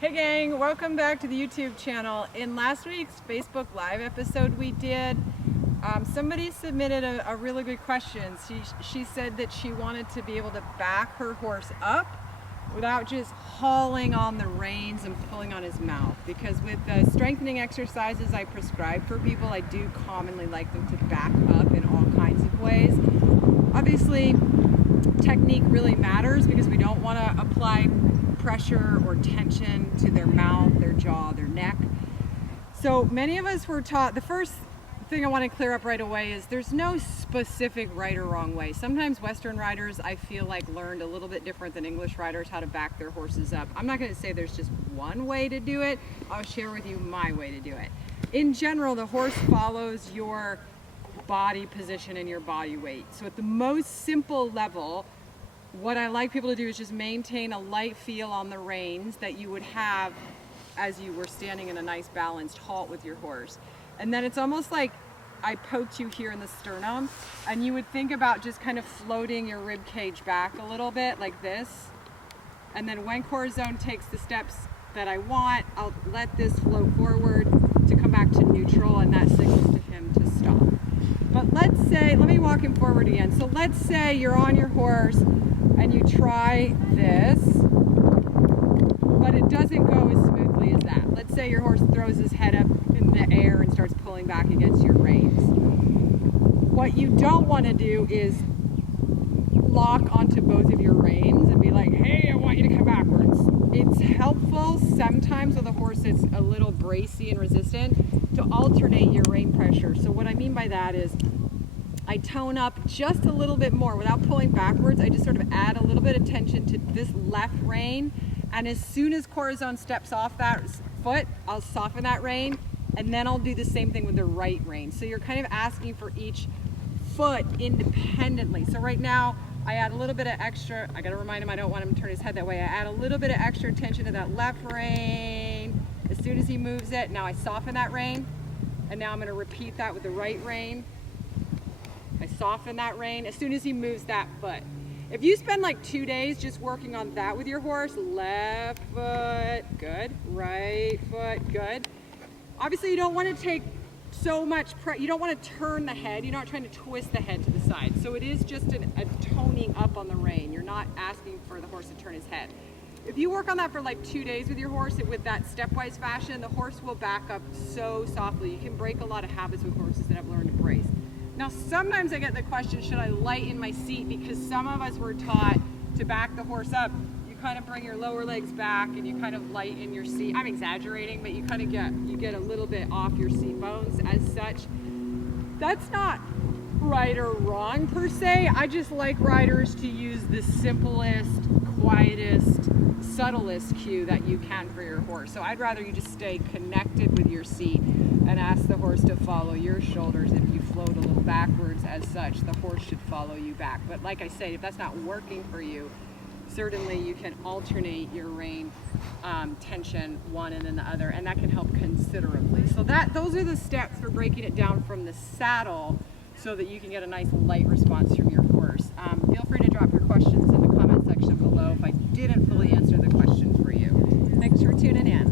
Hey gang, welcome back to the YouTube channel. In last week's Facebook Live episode we did, somebody submitted a really good question. She said that she wanted to be able to back her horse up without just hauling on the reins and pulling on his mouth. Because with the strengthening exercises I prescribe for people, I do commonly like them to back up in all kinds of ways. Obviously, technique really matters because we don't want to apply pressure or tension to their mouth, their jaw, their neck. So many of us were taught, the first thing I want to clear up right away is there's no specific right or wrong way. Sometimes Western riders, I feel like, learned a little bit different than English riders how to back their horses up. I'm not going to say there's just one way to do it. I'll share with you my way to do it. In general, the horse follows your body position and your body weight. So at the most simple level, what I like people to do is just maintain a light feel on the reins that you would have as you were standing in a nice balanced halt with your horse. And then it's almost like I poked you here in the sternum, and you would think about just kind of floating your rib cage back a little bit like this. And then when Corazon takes the steps that I want, I'll let this float forward to come back to neutral, and that signals to him to stop. But let's say, let me walk him forward again. So let's say you're on your horse and you try this, but it doesn't go as smoothly as that. Let's say your horse throws his head up in the air and starts pulling back against your reins. What you don't want to do is lock onto both of your reins and be like, hey, I want you to come backwards. It's helpful sometimes with a horse that's a little bracy and resistant to alternate your rein pressure. So what I mean by that is I tone up just a little bit more without pulling backwards. I just sort of add a little bit of tension to this left rein, and as soon as Corazon steps off that foot, I'll soften that rein, and then I'll do the same thing with the right rein. So you're kind of asking for each foot independently. So right now I add a little bit of extra, I gotta remind him I don't want him to turn his head that way. I add a little bit of extra tension to that left rein. As soon as he moves it, now I soften that rein, and now I'm gonna repeat that with the right rein. I soften that rein as soon as he moves that foot. If you spend like 2 days just working on that with your horse, left foot, good, right foot, good. Obviously you don't want to take so much you don't want to turn the head, you're not trying to twist the head to the side. So it is just a toning up on the rein. You're not asking for the horse to turn his head. If you work on that for like 2 days with your horse with that stepwise fashion, the horse will back up so softly. You can break a lot of habits with horses that have learned to brace. Now, sometimes I get the question, should I lighten my seat? Because some of us were taught to back the horse up. You kind of bring your lower legs back and you kind of lighten your seat. I'm exaggerating, but you kind of get a little bit off your seat bones as such. That's not right or wrong per se. I just like riders to use the simplest, quietest, subtlest cue that you can for your horse. So I'd rather you just stay connected with your seat and ask the horse to follow your shoulders. If you float a little backwards as such, the horse should follow you back. But like I say, if that's not working for you, certainly you can alternate your rein tension, one and then the other, and that can help considerably. So those are the steps for breaking it down from the saddle so that you can get a nice light response from your horse. Feel free to drop your questions in the comment section below if I didn't fully answer the question for you. Thanks for tuning in.